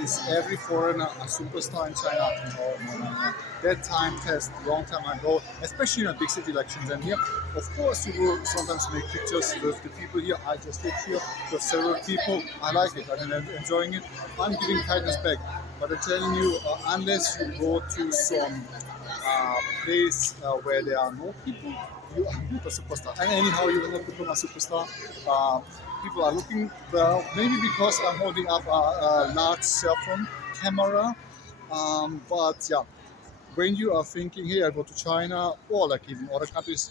is every foreigner a superstar in China? No, no, no, no. That time passed long time ago, especially in a big city like Shenzhen here. Of course, you will sometimes make pictures with the people here. I just live here with several people. I like it. I'm enjoying it. I'm giving kindness back. But I'm telling you, unless you go to some place where there are no people, you are not a superstar. And anyhow, you will not become a superstar. Uh, People are looking, well, maybe because I'm holding up a large cell phone camera. But yeah, when you are thinking, hey, I go to China or like even other countries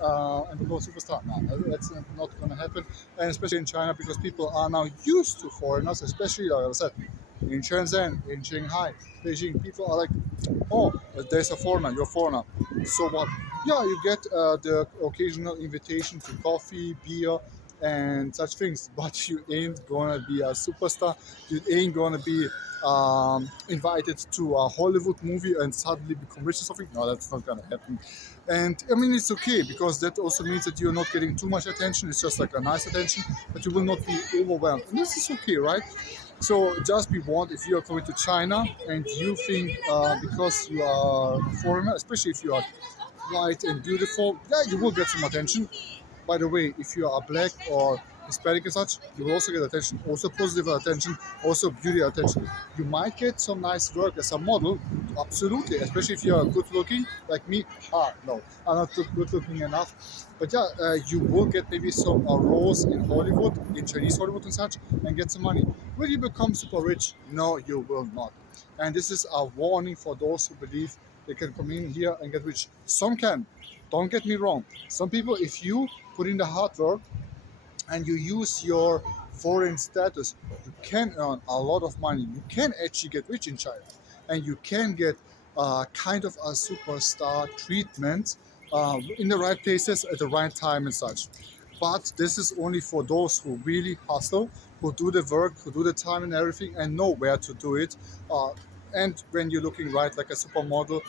and become a superstar, no, that's not going to happen. And especially in China, because people are now used to foreigners, especially, like I said, in Shenzhen, in Shanghai, Beijing, people are like, oh, there's a foreigner, you're a foreigner. So what? Yeah, you get the occasional invitation to coffee, beer, and such things, but you ain't gonna be a superstar. You ain't gonna be invited to a Hollywood movie and suddenly become rich or something. No, that's not gonna happen. And I mean, it's okay because that also means that you're not getting too much attention. It's just like a nice attention, but you will not be overwhelmed. And this is okay, right? So just be warned if you are coming to China and you think because you are a foreigner, especially if you are white and beautiful, yeah, you will get some attention. By the way, if you are black or Hispanic and such, you will also get attention, also positive attention, also beauty attention. You might get some nice work as a model, absolutely, especially if you are good looking like me. No, I'm not good looking enough. But yeah, you will get maybe some roles in Hollywood, in Chinese Hollywood and such, and get some money. Will you become super rich? No, you will not. And this is a warning for those who believe they can come in here and get rich. Some can. Don't get me wrong. Some people, if you put in the hard work and you use your foreign status, you can earn a lot of money. You can actually get rich in China, and you can get kind of a superstar treatment in the right places at the right time and such. But this is only for those who really hustle, who do the work, who do the time and everything, and know where to do it. Uh, and when you're looking right like a supermodel,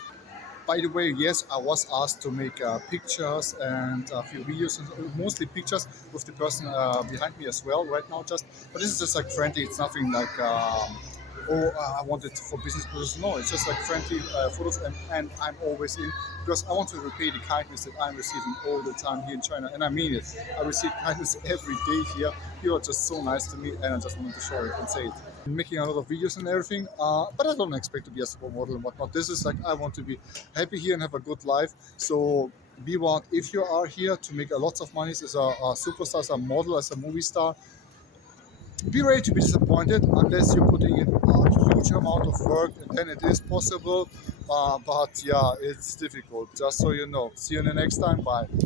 by the way, yes, I was asked to make pictures and a few videos, mostly pictures with the person behind me as well right now. But this is just like friendly. It's nothing like I want it for business purposes. No, it's just like friendly photos, and I'm always in because I want to repay the kindness that I'm receiving all the time here in China, and I mean it. I receive kindness every day here. You are just so nice to me, and I just wanted to show it and say it. I'm making a lot of videos and everything, but I don't expect to be a supermodel and whatnot. This is like I want to be happy here and have a good life. So be warned, if you are here to make a lots of money as a superstar, as a model, as a movie star, be ready to be disappointed unless you're putting in a huge amount of work, and then it is possible. But yeah, it's difficult. Just so you know. See you in the next time. Bye.